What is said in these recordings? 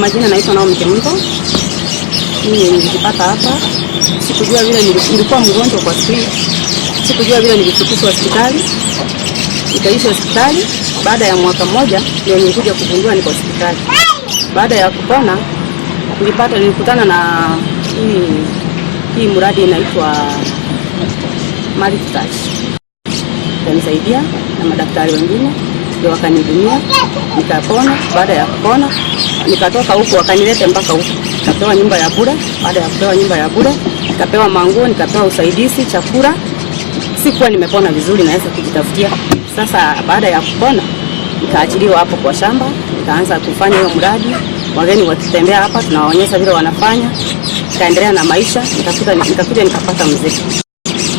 majina naitwa Naomi Kemunto. Mimi nilipata hapa. Sikujua vile nilikuwa mgonjwa kwa siku. Sikujua vile nilifikishwa hospitali. Nikaisha hospitali. Baada ya mwaka mmoja ndio nilikuja kugundua niko hospitali. Baada ya kupona nilikutana na hii mradi inaitwa intensify. Kanisaidia na madaktari wengine ndio wakanihudumia, nikapona. Baada ya kupona nikatoka huko, wakanileta mpaka huko. Nikapewa nyumba ya bure. Baada ya kupewa nyumba ya bure, nikapewa manguo, nikapewa usaidizi, chakula. Sikuwa nimepona vizuri, naweza kujitafutia. Sasa baada ya kupona nikaachiliwa hapo kwa shamba, nikaanza kufanya hiyo mradi. Wageni wakitembea hapa tunawaonyesha vile wanafanya. Nikaendelea na maisha, nikakuja nikapata mzee.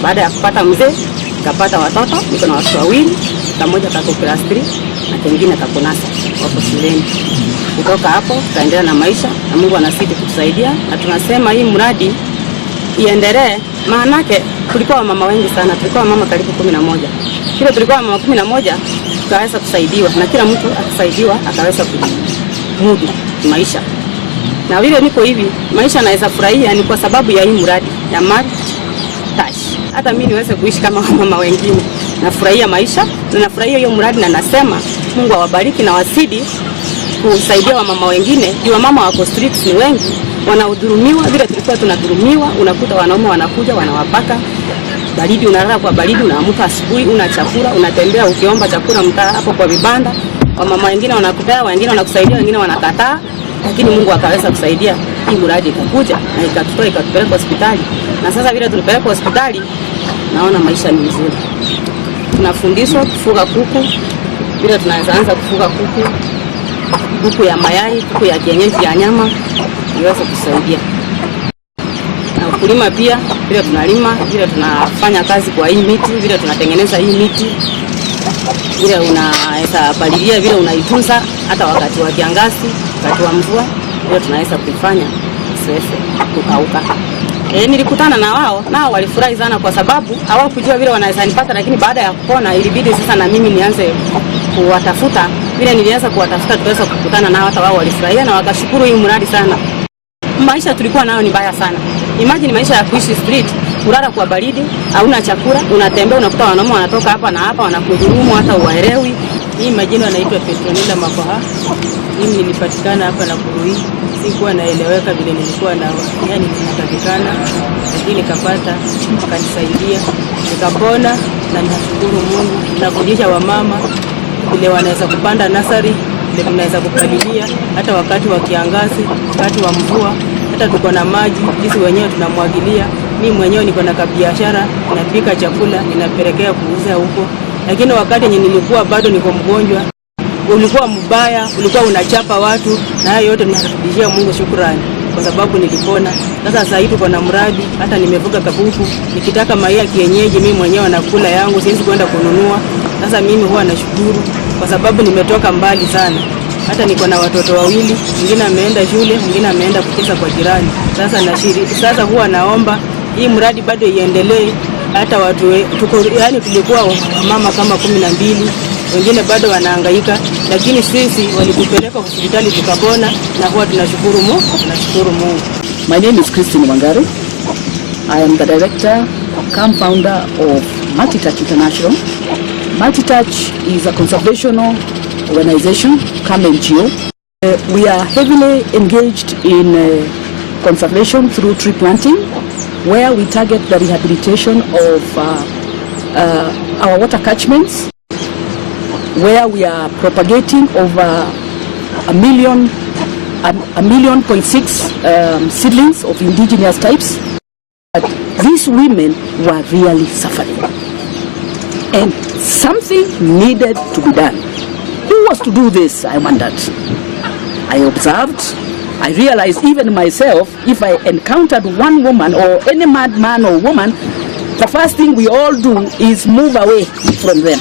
Baada ya kupata mzee, nikapata watoto, niko na watoto wawili, mmoja kako class 3 na kingine kako nasa wako shuleni. Kutoka hapo tukaendelea na maisha na Mungu anazidi kutusaidia, na tunasema hii mradi iendelee, maana yake tulikuwa mama wengi sana, tulikuwa mama karibu 11. Kile tulikuwa mama 11 tukaweza kusaidiwa, na kila mtu akisaidiwa akaweza kumudu maisha. Na vile niko hivi, maisha naweza furahia ni kwa sababu ya hii mradi ya intensify. Hata mimi niweze kuishi kama mama wengine. Nafurahia maisha na nafurahia hiyo mradi, na nasema Mungu awabariki na wasidi kusaidia wamama wengine. Jua mama wako streets ni wengi, wanahudhurumiwa vile tulikuwa tunadhurumiwa. Unakuta wanaume wanakuja wanawapaka baridi, unalala kwa baridi, unaamka asubuhi una chakula, unatembea ukiomba chakula mtaa hapo kwa vibanda. Wamama wengine wanakupea, wengine wanakusaidia, wengine wanakataa, lakini Mungu akaweza kusaidia. Hii mradi ikakuja na ikatutoa ikatupeleka hospitali. Na sasa vile tulipeleka hospitali, naona maisha ni mzuri. Tunafundishwa kufuga kuku, vile tunaweza anza kufuga kuku ya mayai, kuku ya kienyeji ya nyama, iweze kusaidia. Na ukulima pia, vile tunalima, vile tunafanya kazi kwa hii miti, vile tunatengeneza hii miti, vile unaweza palilia, vile unaitunza hata wakati wa kiangazi, wakati wa mvua, vile tunaweza kufanya isiweze kukauka. Nilikutana na wao, nao walifurahi sana kwa sababu hawakujua vile wanaweza nipata, lakini baada ya kupona ilibidi sasa na mimi nianze kuwatafuta. Vile nilianza kuwatafuta tukaweza kukutana nao, hata wao walifurahia na wakashukuru hii mradi sana. Maisha tulikuwa nayo ni mbaya sana. Imagine maisha ya kuishi street, kulala kwa baridi, hauna chakula, unatembea unakuta wanaume wanatoka hapa na hapa wanakudhulumu hata uwaelewi. Hii majina naitwa Petronila Makoha. Mimi nilipatikana hapa na kurui. Sikuwa naeleweka vile nilikuwa na yani ninatakikana, lakini nikapata, akanisaidia, nikapona na nashukuru Mungu. Nafundisha wamama vile wanaweza kupanda nasari, vile tunaweza kupalilia hata wakati wa kiangazi, wakati wa mvua, hata tuko na maji, sisi wenyewe tunamwagilia. Mimi mwenyewe niko na biashara, napika chakula, ninapelekea kuuza huko. Lakini wakati nilikuwa bado niko mgonjwa, ulikuwa mbaya, ulikuwa unachapa watu, na hayo yote ninarudishia Mungu shukrani kwa sababu nilipona. Sasa hivi tuko na mradi, hata nimefuga kabuku, nikitaka mayai ya kienyeji mimi mwenyewe nakula yangu, siwezi kwenda kununua. Sasa mimi huwa nashukuru kwa sababu nimetoka mbali sana. Hata niko na watoto wawili, mwingine ameenda shule, mwingine ameenda kucheza kwa jirani. Sasa huwa naomba hii mradi bado iendelee. Hata watu yani tulikuwa mama kama 12, wengine bado wanahangaika, lakini sisi walikupeleka hospitali tukapona, na huwa tunashukuru Mungu. My name is Christine Wangari. I am the director, co-founder of Multitouch International. Multitouch is a conservational organization, NGO. We are heavily engaged in conservation through tree planting, where we target the rehabilitation of our water catchments, where we are propagating over 1.6 million seedlings of indigenous types. But these women were really suffering, and something needed to be done. Who was to do this, I wondered. I observed, I realized even myself, if I encountered one woman or any mad man or woman, the first thing we all do is move away from them.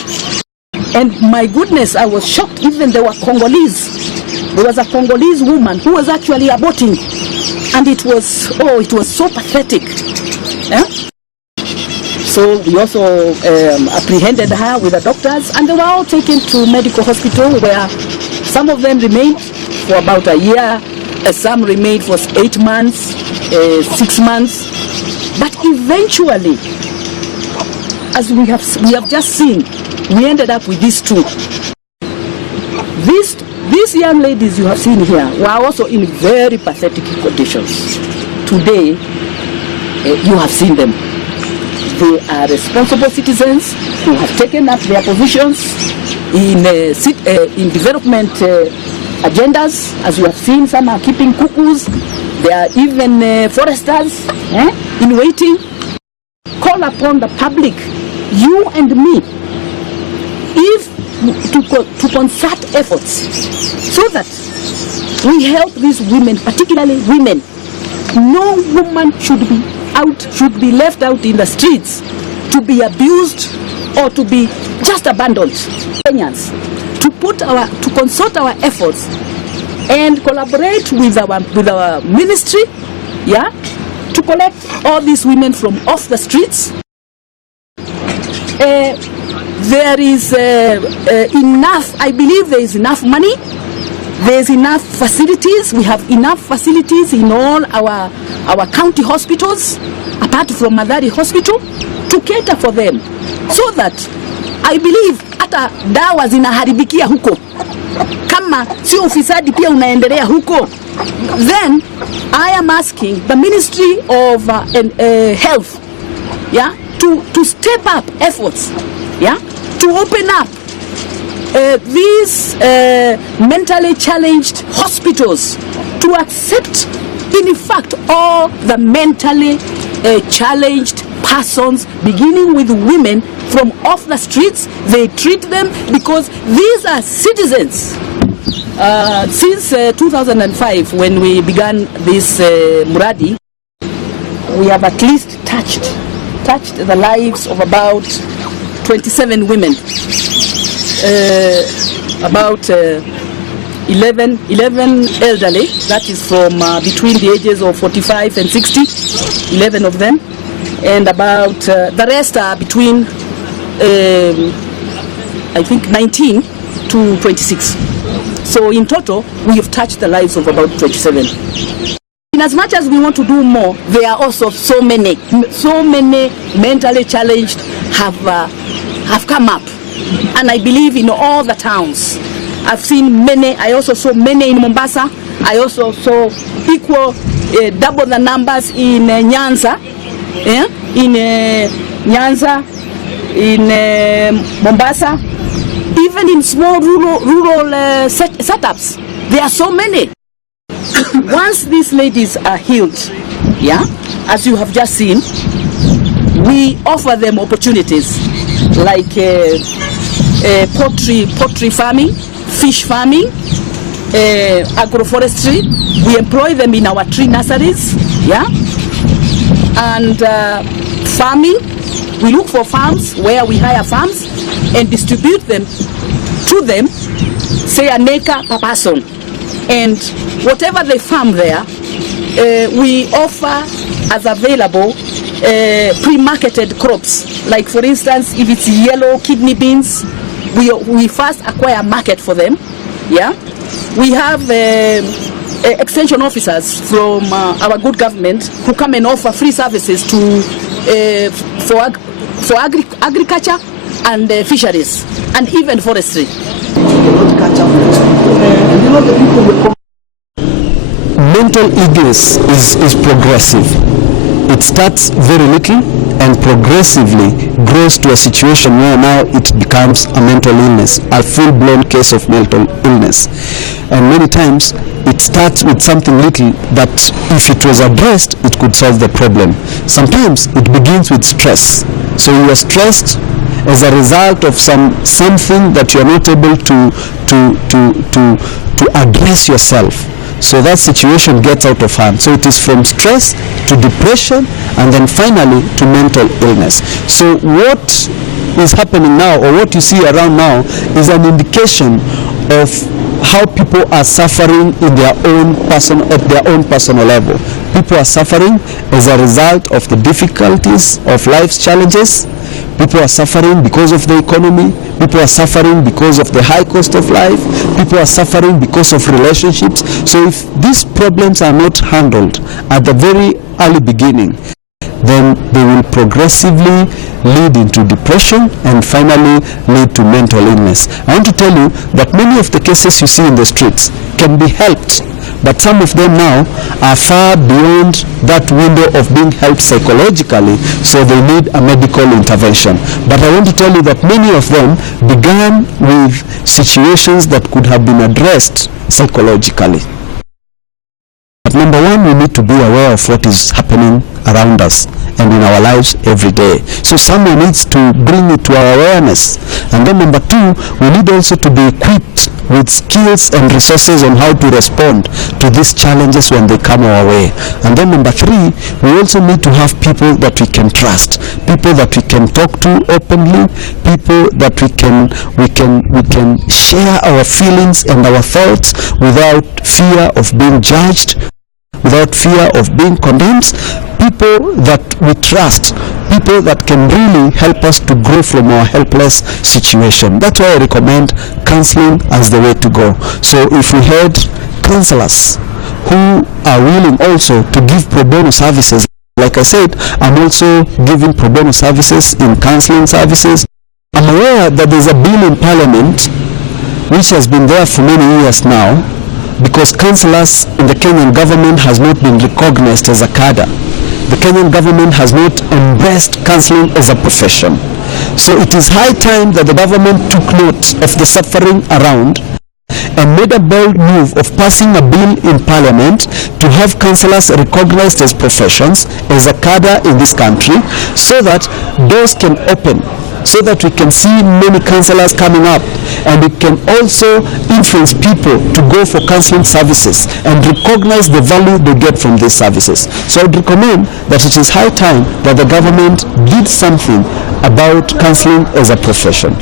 And my goodness, I was shocked. Even there were Congolese. There was a Congolese woman who was actually aborting. And it was so pathetic. Yeah? So we also apprehended her with the doctors, and they were all taken to medical hospital, where some of them remained for about a year, Some remained for 8 months, 6 months. But eventually, as we have just seen, we ended up with these two. These young ladies you have seen here were also in very pathetic conditions. Today, you have seen them. They are responsible citizens who have taken up their positions in development agendas. As you have seen, some are keeping cuckoos. There are even foresters in waiting. Call upon the public, you and me, to concert efforts so that we help these women, particularly women. No woman should be left out in the streets to be abused or to be just abandoned. Kenyans, to consult our efforts and collaborate with our ministry, to collect all these women from off the streets. There is enough, I believe there is enough money, there is enough facilities. We have enough facilities in all our county hospitals, apart from Madari Hospital, to cater for them. So that I believe hata dawa zinaharibikia huko, kama sio ufisadi pia unaendelea huko, then I am asking the Ministry of Health, to step up efforts, to open up these mentally challenged hospitals, to accept, in fact, all the mentally challenged persons, beginning with women from off the streets. They treat them because these are citizens. Since 2005, when we began this Muradi, we have at least touched the lives of about 27 women, about 11 elderly, that is from between the ages of 45 and 60, 11 of them, and about the rest are between I think 19 to 26. So in total, we have touched the lives of about 27. In as much as we want to do more, there are also so many mentally challenged have come up, and I believe in all the towns. I've seen many. I also saw many in Mombasa. I also saw equal, double the numbers in Nyanza, in Nyanza, in Mombasa, even in small rural setups. There are so many. Once these ladies are healed, as you have just seen, we offer them opportunities like poultry farming, fish farming, agroforestry. We employ them in our tree nurseries, and farming. We look for farms where we hire farms and distribute them to them, say an acre per person. And whatever they farm there, we offer as available pre-marketed crops. Like for instance, if it's yellow kidney beans, we first acquire a market for them. We have extension officers from our good government who come and offer free services to for agriculture and fisheries and even forestry. Mental illness is progressive. It starts very little and progressively grows to a situation where now it becomes a mental illness, a full-blown case of mental illness. And many times it starts with something little that if it was addressed, it could solve the problem. Sometimes it begins with stress. So you are stressed as a result of something that you are not able to address yourself. So that situation gets out of hand. So it is from stress to depression and then finally to mental illness. So what is happening now, or what you see around now, is an indication of how people are suffering in their own personal level. People are suffering as a result of the difficulties of life's challenges. People are suffering because of the economy. People are suffering because of the high cost of life. People are suffering because of relationships. So if these problems are not handled at the very early beginning, then they will progressively lead into depression and finally lead to mental illness. I want to tell you that many of the cases you see in the streets can be helped, but some of them now are far beyond that window of being helped psychologically, so they need a medical intervention. But I want to tell you that many of them began with situations that could have been addressed psychologically. But number one, we need to be aware of what is happening around us and in our lives every day. So someone needs to bring it to our awareness. And then number two, we need also to be equipped with skills and resources on how to respond to these challenges when they come our way. And then number three, we also need to have people that we can trust, people that we can talk to openly, people that we can share our feelings and our thoughts without fear of being judged, without fear of being condemned, people that we trust, people that can really help us to grow from our helpless situation. That's why I recommend counseling as the way to go. So if we had counselors who are willing also to give pro bono services, like I said, I'm also giving pro bono services in counseling services. I'm aware that there's a bill in Parliament which has been there for many years now, because counsellors in the Kenyan government has not been recognized as a cadre. The Kenyan government has not embraced counselling as a profession. So it is high time that the government took note of the suffering around and made a bold move of passing a bill in Parliament to have counsellors recognized as professions, as a cadre in this country, so that doors can open, so that we can see many counsellors coming up, and it can also influence people to go for counselling services and recognize the value they get from these services. So I would recommend that it is high time that the government did something about counselling as a profession.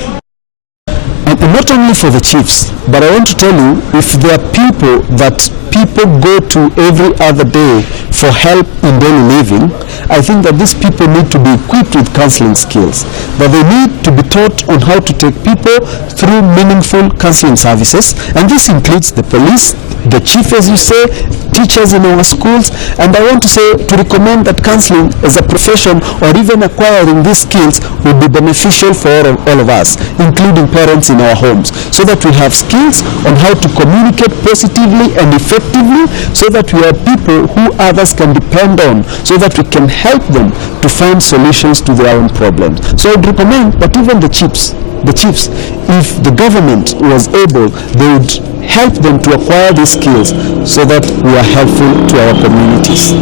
And not only for the chiefs, but I want to tell you, if there are people that people go to every other day for help in daily living, I think that these people need to be equipped with counseling skills, that they need to be taught on how to take people through meaningful counseling services, and this includes the police, the chief, as you say, teachers in our schools. And I want to say, to recommend that counseling as a profession, or even acquiring these skills, would be beneficial for all of us, including parents in our homes, so that we have skills on how to communicate positively and effectively, so that we are people who others can depend on, so that we can help them to find solutions to their own problems. So I would recommend that even the chiefs, if the government was able, they would help them to acquire these skills so that we are helpful to our communities.